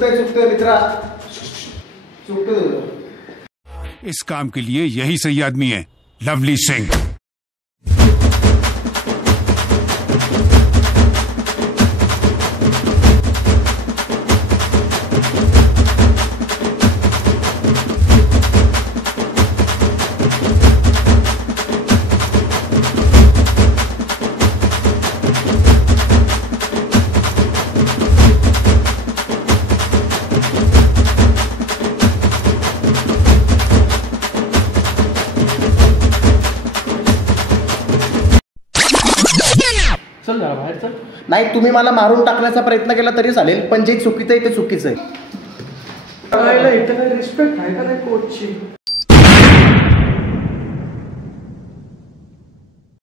चुकतंय मित्रा, चुकतंय। इस काम के लिए यही सही आदमी है, लवली सिंह। चल जरा बाहेर चल। नाही, तुम्ही मला मारून टाकण्याचा प्रयत्न केला तरी चालेल, पण जे चुकीचं आहे ते चुकीचं आहे। इथं काय रिस्पेक्ट आहे का नाही कोचची?